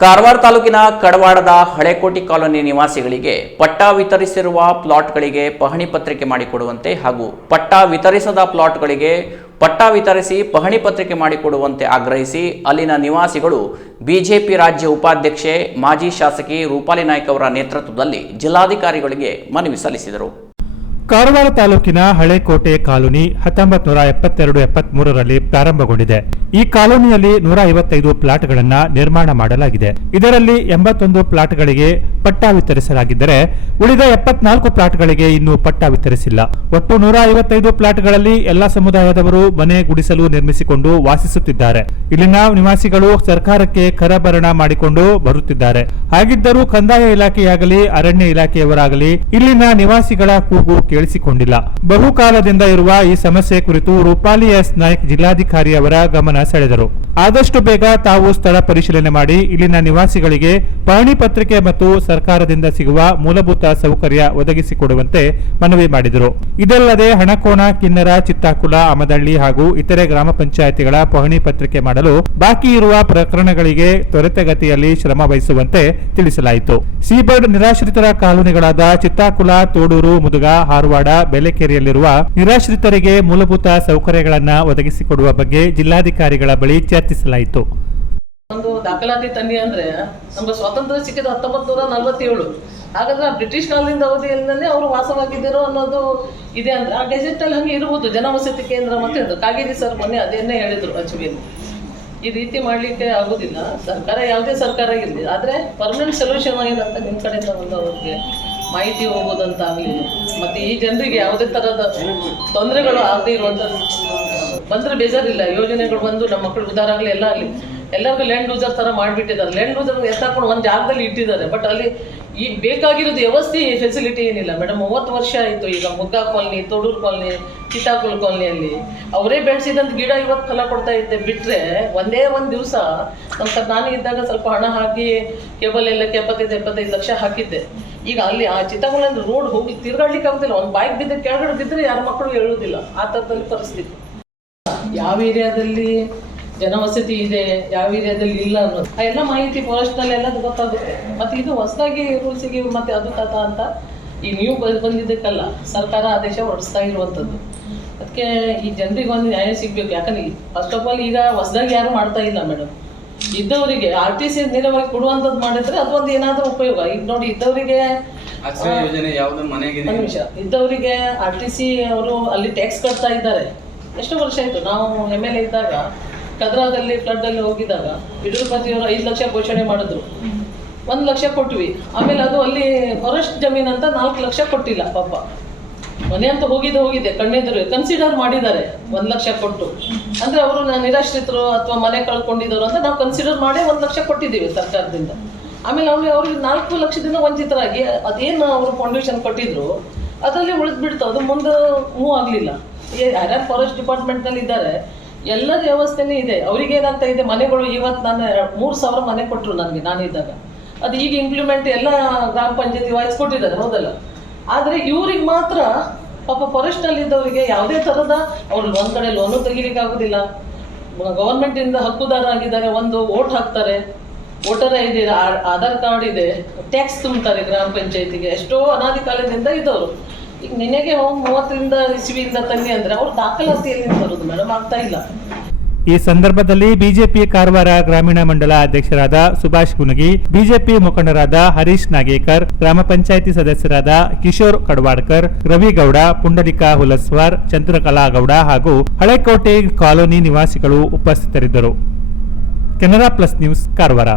ಕಾರವಾರ ತಾಲೂಕಿನ ಕಡವಾಡದ ಹಳೆಕೋಟಿ ಕಾಲೋನಿ ನಿವಾಸಿಗಳಿಗೆ ಪಟ್ಟಾ ವಿತರಿಸಿರುವ ಪ್ಲಾಟ್ಗಳಿಗೆ ಪಹಣಿ ಪತ್ರಿಕೆ ಮಾಡಿಕೊಡುವಂತೆ ಹಾಗೂ ಪಟ್ಟಾ ವಿತರಿಸದ ಪ್ಲಾಟ್ಗಳಿಗೆ ಪಟ್ಟಾ ವಿತರಿಸಿ ಪಹಣಿ ಪತ್ರಿಕೆ ಮಾಡಿಕೊಡುವಂತೆ ಆಗ್ರಹಿಸಿ ಅಲ್ಲಿನ ನಿವಾಸಿಗಳು ಬಿಜೆಪಿ ರಾಜ್ಯ ಉಪಾಧ್ಯಕ್ಷೆ, ಮಾಜಿ ಶಾಸಕಿ ರೂಪಾಲಿ ನಾಯ್ಕ ಅವರ ನೇತೃತ್ವದಲ್ಲಿ ಜಿಲ್ಲಾಧಿಕಾರಿಗಳಿಗೆ ಮನವಿ ಸಲ್ಲಿಸಿದರು. ಕಾರವಾರ ತಾಲೂಕಿನ ಹಳೆಕೋಟೆ ಕಾಲೋನಿ ಹತ್ತೊಂಬತ್ ನೂರ ಎಪ್ಪತ್ತೆರಡು ಎಪ್ಪತ್ಮೂರರಲ್ಲಿ ಪ್ರಾರಂಭಗೊಂಡಿದೆ. ಈ ಕಾಲೋನಿಯಲ್ಲಿ ನೂರ ಐವತ್ತೈದು ಪ್ಲಾಟ್ಗಳನ್ನ ನಿರ್ಮಾಣ ಮಾಡಲಾಗಿದೆ. ಇದರಲ್ಲಿ ಎಂಬತ್ತೊಂದು ಪ್ಲಾಟ್ಗಳಿಗೆ ಪಟ್ಟ ವಿತರಿಸಲಾಗಿದ್ದರೆ ಉಳಿದ ಎಪ್ಪತ್ನಾಲ್ಕು ಪ್ಲಾಟ್ಗಳಿಗೆ ಇನ್ನೂ ಪಟ್ಟ ವಿತರಿಸಿಲ್ಲ. ಒಟ್ಟು ನೂರ ಐವತ್ತೈದು ಪ್ಲಾಟ್ಗಳಲ್ಲಿ ಎಲ್ಲಾ ಸಮುದಾಯದವರು ಮನೆ ಗುಡಿಸಲು ನಿರ್ಮಿಸಿಕೊಂಡು ವಾಸಿಸುತ್ತಿದ್ದಾರೆ. ಇಲ್ಲಿನ ನಿವಾಸಿಗಳು ಸರ್ಕಾರಕ್ಕೆ ಕರಭರಣ ಮಾಡಿಕೊಂಡು ಬರುತ್ತಿದ್ದಾರೆ. ಹಾಗಿದ್ದರೂ ಕಂದಾಯ ಇಲಾಖೆಯಾಗಲಿ, ಅರಣ್ಯ ಇಲಾಖೆಯವರಾಗಲಿ ಇಲ್ಲಿನ ನಿವಾಸಿಗಳ ಕೂಗು ಕೇಳಿಸಿಕೊಂಡಿಲ್ಲ. ಬಹುಕಾಲದಿಂದ ಇರುವ ಈ ಸಮಸ್ಯೆ ಕುರಿತು ರೂಪಾಲಿ ಎಸ್ ನಾಯ್ಕ್ ಜಿಲ್ಲಾಧಿಕಾರಿ ಅವರ ಗಮನ ಸೆಳೆದರು. ಆದಷ್ಟು ಬೇಗ ತಾವು ಸ್ಥಳ ಪರಿಶೀಲನೆ ಮಾಡಿ ಇಲ್ಲಿನ ನಿವಾಸಿಗಳಿಗೆ ಪಹಣಿ ಪತ್ರಿಕೆ ಮತ್ತು ಸರ್ಕಾರದಿಂದ ಸಿಗುವ ಮೂಲಭೂತ ಸೌಕರ್ಯ ಒದಗಿಸಿಕೊಡುವಂತೆ ಮನವಿ ಮಾಡಿದರು. ಇದಲ್ಲದೆ ಹಣಕೋಣ, ಕಿನ್ನರ, ಚಿತ್ತಾಕುಲ ಅಮದಳ್ಳಿ ಹಾಗೂ ಇತರೆ ಗ್ರಾಮ ಪಂಚಾಯಿತಿಗಳ ಪಹಣಿ ಪತ್ರಿಕೆ ಮಾಡಲು ಬಾಕಿ ಇರುವ ಪ್ರಕರಣಗಳಿಗೆ ತ್ವರಿತಗತಿಯಲ್ಲಿ ಶ್ರಮ ವಹಿಸುವಂತೆ ತಿಳಿಸಲಾಯಿತು. ಸೀಬರ್ಡ್ ನಿರಾಶ್ರಿತರ ಕಾಲೋನಿಗಳಾದ ಚಿತ್ತಾಕುಲ, ತೋಡೂರು, ಮುದುಗ, ಹಾರವಾಡ, ಬೆಲೆಕೆರೆಯಲ್ಲಿರುವ ನಿರಾಶ್ರಿತರಿಗೆ ಮೂಲಭೂತ ಸೌಕರ್ಯಗಳನ್ನು ಒದಗಿಸಿಕೊಡುವ ಬಗ್ಗೆ ಜಿಲ್ಲಾಧಿಕಾರಿಗಳ ಬಳಿ ಚರ್ಚಿಸಲಾಯಿತು. ದಾಖಲಾತಿ ತನ್ನಿ ಅಂದ್ರೆ ನಮ್ಗೆ ಸ್ವಾತಂತ್ರ್ಯ ಸಿಕ್ಕಿದ ಹತ್ತೊಂಬತ್ತು ನೂರ ನಲವತ್ತೇಳು. ಹಾಗಾದ್ರೆ ಬ್ರಿಟಿಷ್ ಕಾಲದಿಂದ ಅವಧಿಯಿಂದಲೇ ಅವರು ವಾಸವಾಗಿದ್ದರು ಅನ್ನೋದು ಇದೆ ಅಂದ್ರೆ ಆ ಗೆಜೆಟ್ ಅಲ್ಲಿ ಹಂಗೆ ಇರ್ಬೋದು. ಜನವಸತಿ ಕೇಂದ್ರ ಮತ್ತೆ ಅದು. ಕಾಗೇರಿ ಸರ್ ಮೊನ್ನೆ ಅದೇನೇ ಹೇಳಿದ್ರು ಅಚುವಿನ ಈ ರೀತಿ ಮಾಡ್ಲಿಕ್ಕೆ ಆಗೋದಿಲ್ಲ. ಸರ್ಕಾರ ಯಾವುದೇ ಸರ್ಕಾರ ಇರಲಿ. ಆದ್ರೆ ಪರ್ಮನೆಂಟ್ ಸೊಲ್ಯೂಷನ್ ಏನಂತ ನಿಮ್ಮ ಕಡೆಯಿಂದ ಒಂದು ಅವ್ರಿಗೆ ಮಾಹಿತಿ ಹೋಗೋದಂತಾಗಲಿ. ಮತ್ತೆ ಈ ಜನರಿಗೆ ಯಾವುದೇ ಥರದ ತೊಂದರೆಗಳು ಆಗದೆ ಇರುವಂಥದ್ದು ಬಂದ್ರೆ ಬೇಜಾರಿಲ್ಲ. ಯೋಜನೆಗಳು ಬಂದು ನಮ್ಮ ಮಕ್ಕಳು ಉದಾರ ಆಗಲಿ ಎಲ್ಲ ಆಗಲಿ. ಎಲ್ಲರಿಗೂ ಲ್ಯಾಂಡ್ ಲೂಸರ್ ಥರ ಮಾಡಿಬಿಟ್ಟಿದ್ದಾರೆ. ಲ್ಯಾಂಡ್ ಲೂಸರ್ ಎತ್ತಾಕೊಂಡು ಒಂದು ಜಾಗದಲ್ಲಿ ಇಟ್ಟಿದ್ದಾರೆ. ಬಟ್ ಅಲ್ಲಿ ಈ ಬೇಕಾಗಿರೋದು ವ್ಯವಸ್ಥೆ ಫೆಸಿಲಿಟಿ ಏನಿಲ್ಲ. ಮೇಡಮ್ ಮೂವತ್ತು ವರ್ಷ ಆಯಿತು ಈಗ ಮುಗ್ಗಾ ಕಾಲನಿ ತೊಡೂರು ಕಾಲನಿ ಚಿತ್ತಾಕುಲ್ ಕಾಲನಿಯಲ್ಲಿ ಅವರೇ ಬೆಳೆಸಿದಂಥ ಗಿಡ ಇವತ್ತು ಫಲ ಕೊಡ್ತಾ ಇದ್ದೆ. ಬಿಟ್ಟರೆ ಒಂದೇ ಒಂದು ದಿವಸ ನಮ್ಮ ಸರ್ ನಾನು ಇದ್ದಾಗ ಸ್ವಲ್ಪ ಹಣ ಹಾಕಿ ಕೇಬಲ್ ಎಲ್ಲ ಎಪ್ಪತ್ತೈದು ಎಪ್ಪತ್ತೈದು ಲಕ್ಷ ಹಾಕಿದ್ದೆ. ಈಗ ಅಲ್ಲಿ ಆ ಚಿತ್ತಾಕುಲಲ್ಲಿ ರೋಡ್ ಹೋಗಿ ತಿರ್ಗಾಡ್ಲಿಕ್ಕೆ ಆಗುದಿಲ್ಲ. ಒಂದು ಬೈಕ್ ಬಿದ್ದ ಕೆಳಗಡೆ ಬಿದ್ದರೆ ಯಾರ ಮಕ್ಕಳು ಹೇಳುವುದಿಲ್ಲ ಆ ಥರದಲ್ಲಿ ಪರಿಸ್ಥಿತಿ. ಯಾವ ಏರಿಯಾದಲ್ಲಿ ಜನವಸತಿ ಇದೆ ಯಾವ ಏರಿಯಾದಲ್ಲಿ ಇಲ್ಲ ಅನ್ನೋದು. ಆ ಎಲ್ಲ ಮಾಹಿತಿ ಫಾರೆಸ್ಟ್ನಲ್ಲಿ ಎಲ್ಲ ಗೊತ್ತಾಗುತ್ತೆ. ಮತ್ತೆ ಇದು ಹೊಸದಾಗಿ ರೂಲ್ಸಿಗೆ ಮತ್ತೆ ಅದು ತಾತ ಅಂತ ಈ ನೀವು ಬಂದ್- ಬಂದಿದ್ದಕ್ಕಲ್ಲ ಸರ್ಕಾರ ಆದೇಶ ಹೊಡಿಸ್ತಾ ಇರುವಂತದ್ದು ಅದಕ್ಕೆ ಈ ಜನರಿಗೆ ಒಂದು ನ್ಯಾಯ ಸಿಗ್ಬೇಕು. ಯಾಕಂದ್ರೆ ಫಸ್ಟ್ ಆಫ್ ಆಲ್ ಈಗ ಹೊಸದಾಗಿ ಯಾರು ಮಾಡ್ತಾ ಇಲ್ಲ ಮೇಡಮ್ ಇದ್ದವರಿಗೆ ಆರ್ ಟಿ ಸಿ ನೇರವಾಗಿ ಕೊಡುವಂಥದ್ದು ಮಾಡಿದ್ರೆ ಅದೊಂದು ಏನಾದರೂ ಉಪಯೋಗ. ಈಗ ನೋಡಿ ಇದ್ದವರಿಗೆ ನಿಮಿಷ. ಇದ್ದವರಿಗೆ ಆರ್ ಟಿ ಸಿ ಅವರು ಅಲ್ಲಿ ಟ್ಯಾಕ್ಸ್ ಕಟ್ತಾ ಇದ್ದಾರೆ. ಎಷ್ಟು ವರ್ಷ ಆಯ್ತು? ನಾವು ಎಂ ಎಲ್ ಎ ಇದ್ದಾಗ ಕದ್ರಾದಲ್ಲಿ ಫ್ಲಡ್ ಅಲ್ಲಿ ಹೋಗಿದ್ದಾಗ ಯಡಿಯೂರಪ್ಪಜಿಯವರು ಐದು ಲಕ್ಷ ಘೋಷಣೆ ಮಾಡಿದ್ರು. ಒಂದು ಲಕ್ಷ ಕೊಟ್ವಿ. ಆಮೇಲೆ ಅದು ಅಲ್ಲಿ ಫಾರೆಸ್ಟ್ ಜಮೀನ್ ಅಂತ ನಾಲ್ಕು ಲಕ್ಷ ಕೊಟ್ಟಿಲ್ಲ ಪಾಪ. ಮನೆ ಅಂತ ಹೋಗಿದ್ದು ಹೋಗಿದೆ, ಕಣ್ಣೆದುರು. ಕನ್ಸಿಡರ್ ಮಾಡಿದ್ದಾರೆ, ಒಂದು ಲಕ್ಷ ಕೊಟ್ಟು. ಅಂದ್ರೆ ಅವರು ನಿರಾಶ್ರಿತರು ಅಥವಾ ಮನೆ ಕಳ್ಕೊಂಡಿದ್ರು ಅಂತ ನಾವು ಕನ್ಸಿಡರ್ ಮಾಡಿ ಒಂದು ಲಕ್ಷ ಕೊಟ್ಟಿದ್ದೀವಿ ಸರ್ಕಾರದಿಂದ. ಆಮೇಲೆ ಅವ್ರಿಗೆ ಅವ್ರಿಗೆ ನಾಲ್ಕು ಲಕ್ಷದಿಂದ ವಂಚಿತರಾಗಿ ಅದೇನು ಅವರು ಫೌಂಡೇಶನ್ ಕೊಟ್ಟಿದ್ರು, ಅದರಲ್ಲಿ ಉಳಿದು ಬಿಡ್ತು. ಅದು ಮುಂದೆ ಮೂವ್ ಆಗಲಿಲ್ಲ. ಯಾರ್ಯಾರು ಫಾರೆಸ್ಟ್ ಡಿಪಾರ್ಟ್ಮೆಂಟ್ನಲ್ಲಿ ಇದ್ದಾರೆ ಎಲ್ಲರ ವ್ಯವಸ್ಥೆನೂ ಇದೆ. ಅವ್ರಿಗೆ ಏನಾಗ್ತಾ ಇದೆ, ಮನೆಗಳು ಇವತ್ತು ನಾನು ಮೂರು ಸಾವಿರ ಮನೆ ಕೊಟ್ಟರು ನನಗೆ ನಾನಿದ್ದಾಗ ಅದು ಈಗ ಇಂಪ್ಲಿಮೆಂಟ್ ಎಲ್ಲ ಗ್ರಾಮ ಪಂಚಾಯತಿ ವಾಯ್ಸ್ ಕೊಟ್ಟಿದ್ದಾರೆ, ಹೌದಲ್ಲ? ಆದರೆ ಇವ್ರಿಗೆ ಮಾತ್ರ ಪಾಪ ಫಾರೆಸ್ಟ್ನಲ್ಲಿ ಇದ್ದವರಿಗೆ ಯಾವುದೇ ಥರದ ಅವ್ರು ಒಂದು ಕಡೆ ಲೋನು ತೆಗಿಲಿಕ್ಕಾಗೋದಿಲ್ಲ. ಗೌರ್ಮೆಂಟಿಂದ ಗವರ್ಮೆಂಟಿಂದ ಹಕ್ಕುದಾರ ಆಗಿದ್ದಾರೆ, ಒಂದು ಓಟ್ ಹಾಕ್ತಾರೆ. Voter I D Aadhaar card ಇದೆ. ಟ್ಯಾಕ್ಸ್ ತುಂಬ್ತಾರೆ ಗ್ರಾಮ ಪಂಚಾಯತಿಗೆ. ಎಷ್ಟೋ ಅನಾದಿ ಕಾಲದಿಂದ ಇದ್ದವರು. ಈಗ ನಿನಗೆ ಹೋಗಿ ಮೂವತ್ತರಿಂದ ಇಸ್ವಿಯಿಂದ ತನ್ನಿ ಅಂದ್ರೆ ಅವ್ರು ದಾಖಲಾತಿಯಲ್ಲಿ ಬರೋದು ಮೇಡಮ್, ಆಗ್ತಾ ಇಲ್ಲ. ಈ ಸಂದರ್ಭದಲ್ಲಿ ಬಿಜೆಪಿ ಕಾರವಾರ ಗ್ರಾಮೀಣ ಮಂಡಲ ಅಧ್ಯಕ್ಷರಾದ ಸುಭಾಷ್ ಕುನಗಿ ಬಿಜೆಪಿ ಮುಖಂಡರಾದ ಹರೀಶ್ ನಾಗೇಕರ್, ಗ್ರಾಮ ಪಂಚಾಯಿತಿ ಸದಸ್ಯರಾದ ಕಿಶೋರ್ ಕಡವಾಡ್ಕರ್, ರವಿಗೌಡ ಪುಂಡಲಿಕಾ ಹುಲಸ್ವಾರ್ ಚಂದ್ರಕಲಾ ಗೌಡ ಹಾಗೂ ಹಳೆಕೋಟೆ ಕಾಲೋನಿ ನಿವಾಸಿಗಳು ಉಪಸ್ಥಿತರಿದ್ದರು. Canara plus news Karwar.